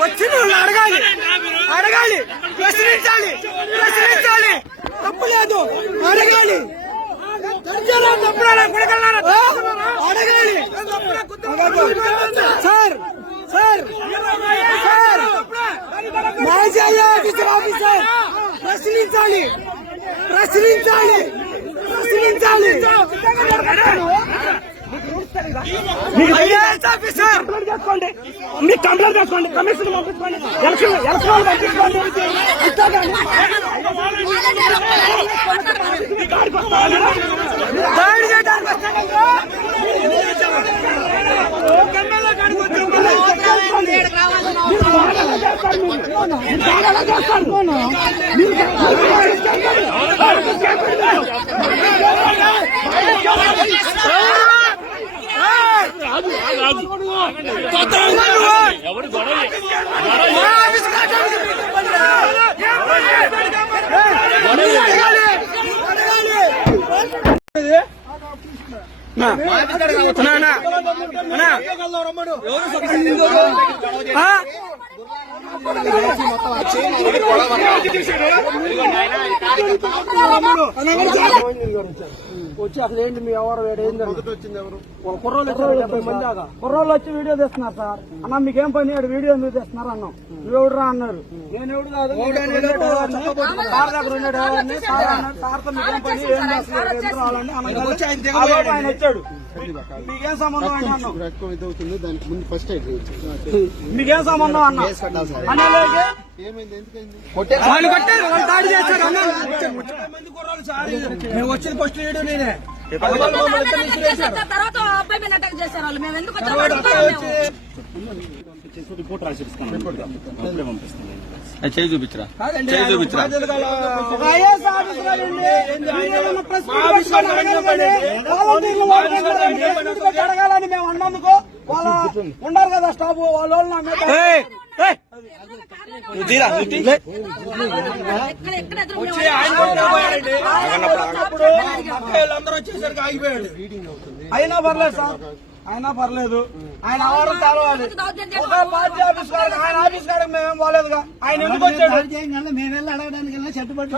వచ్చిన వాళ్ళు అడగాలి అడగాలి ప్రశ్నించాలి ప్రశ్నించాలి తప్పు లేదు అడగాలి అడగాలి సార్ సార్ సార్ మాజీ ఆఫీసర్ ఆఫీసర్ ప్రశ్నించాలి ప్రశ్నించాలి ప్రశ్నించాలి చేసుకోండి మీ కంప్లైంట్ చేసుకోండి కమిషన్ పంపించుకోండి ఎలక్షన్ పంపించుకోండి దాడి వచ్చి అసలు ఏంటి మీ ఎవరు కుర్రోళ్ళు వచ్చి వీడియో తీస్తున్నారు సార్ అన్న మీకేం పని వీడియో ఎందుకు తీస్తున్నారు అన్నాం నువ్వెవడురా అన్నారు నేను ఎవడు కాదు సార్ దగ్గర ఉన్నాడు సార్తో మీకేం పని ఏం చేస్తున్నారు ఆయన వచ్చాడు మీకేం సంబంధం అని అన్నాం మీకేం సంబంధం అన్నా అన్నలోకి వాళ్ళు కొట్టారు వాళ్ళు దాడి చేస్తారు మేము వచ్చిన ఫస్ట్ వీడియో నేనే తర్వాత అబ్బాయి మీద అటాక్ చేశారు వాళ్ళు మేము ఎందుకు రిపోర్ట్ రాసి చేయి చూపించరా చేయి చూపించరా అడగాలని మేము అన్నందుకు వాళ్ళు ఉన్నారు కదా స్టాఫ్ వాళ్ళ అందరూ వచ్చేసరికి ఆగిపోయాడు అయినా పర్లేదు సార్ అయినా పర్లేదు ఆయన ఆవారం తెలవాలి ఒక పార్టీ ఆఫీస్ కాడ ఆయన ఆఫీస్ కాడ మేమేం పోలేదుగా ఆయన ఎందుకు వచ్చాడు మేము వెళ్ళి అడగడానికి చెట్టుబడి